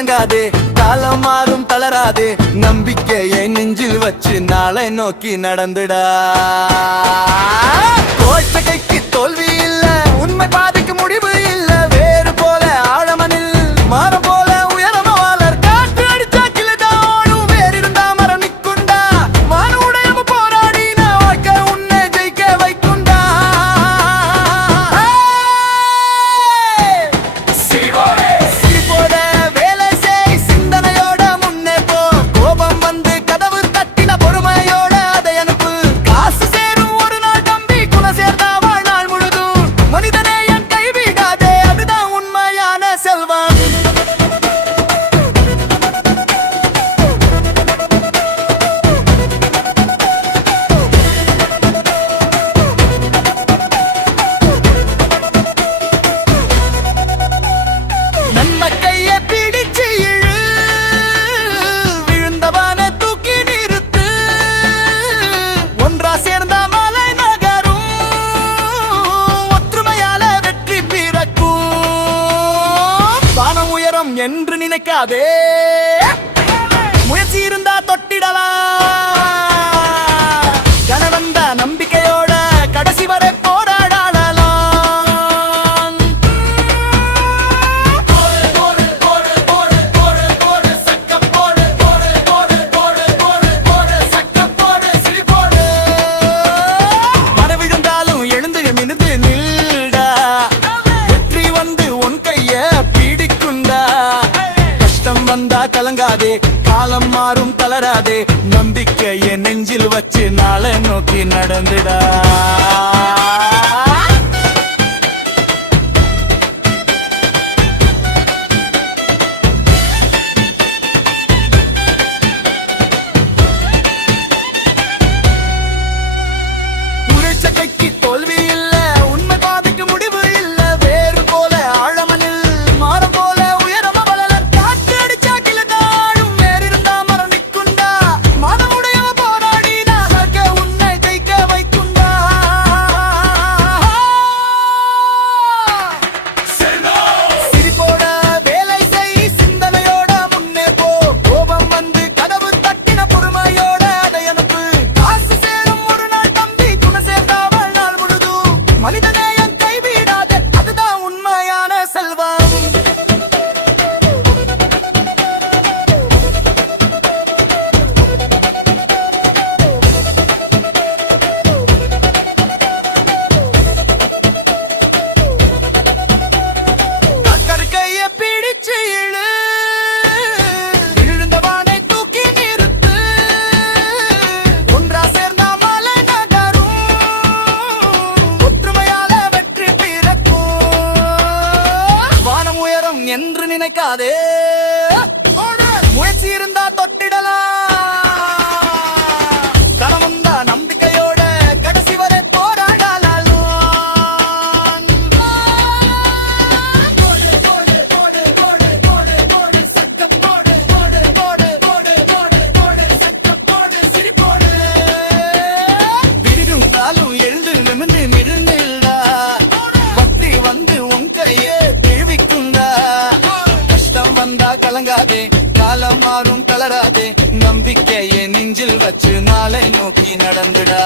கலங்காதே, காலம் மாறும் தளராதே, நம்பிக்கையை நெஞ்சில் வச்சு நாளை நோக்கி நடந்துடா. கோட்டைக்கு தோல்வி இல்ல, உண்மை பாதைக்கு முடிவு இல்ல, வேறு போல ஆழமனில் மாறம் போல உயரமா வாழர். காற்று அடிச்சா கிளதான் ஓடும், வேறு இருந்தா மரம் நிக்குண்டா. மன உடையம போராடினா வாழ்க்கை உன்னை ஜெயிக்க வைக்குண்டா. சிரிப்போட வேலை செய், சிந்தனையோட முன்னே போ. கோபம் வந்து கதவு தட்டின பொறுமையோட அதை அனுப்பு. காசு சேரும் ஒரு நாள் தம்பி, குணம் சேர்ந்தா வாழ்நாள் முழுதும். மனிதனே என் கைவிடாதே, அதுதான் உண்மையான செல்வம். நன்மை கையை பிடிச்சு இழு, விழுந்தவனை தூக்கி நிறுத்து. ஒன்றா சேர்ந்த மலை நகரும், ஒற்றுமையால வெற்றி பிறக்கும். வானம் உயரம் என்று நினைக்காதே, முயற்சி இருந்தா தொட்டிடலாம். கனவந்த நம்பிக்கையோட கடைசி வரை போராடலாம். மனவிழுந்தாலும் எழுந்து மினுந்து நில்டா, வெற்றி வந்து உன் கைய பிடிக்குண்டா. கஷ்டம் வந்தா கலங்காதே, காலம் மாறும் தளராதே, நம்பிக்கையை நெஞ்சில் வச்சு நாளை நோக்கி நடந்துடா. உழைச்ச கைக்கு தோல்வி இல்ல, உண்மை பாதைக்கு முடிவு இல்ல, வேறு போல ஆழமனில் மாறம் போல உயரமா வளர. காற்று அடிச்சா கிளதாடும், வேறு இருந்தா மரம் நிக்குண்டா. மனமுடையவ போராடினா வாழ்க்கை உன்னை ஜெயிக்க வைக்குண்டா. சிரிப்போட வேலை செய், சிந்தனையோட முன்னே போ. கோபம் வந்து கதவு தட்டின பொறுமையோட அதை அனுப்பு. காசு சேரும் ஒரு நாள் தம்பி, குணம் சேர்ந்தா வாழ்நாள் முழுதும். மனிதனே என் கைவிடாதே, அதுதான் உண்மையான செல்வம். கையை பிடிச்சு இழு, விழுந்தவனை தூக்கி நிறுத்து. ஒன்றா சேர்ந்த மலை நகரும், ஒற்றுமையால வெற்றி பிறக்கும். வானம் உயரம் என்று நினைக்காதே, முயற்சி இருந்தா தொட்டிடலாம். கனவந்த நம்பிக்கையோட கடைசி வரை போராடலாம். விடிருந்தாலும் எழுந்து நிமிர்ந்து நிறுந்தா, பற்றி வந்து உன் கையை பிழிவிக்குண்டா. கஷ்டம் வந்தா கலங்காதே, காலம் மாறும் தளராதே, நம்பிக்கையை நெஞ்சில் வச்சு நாளை நோக்கி நடந்துடா.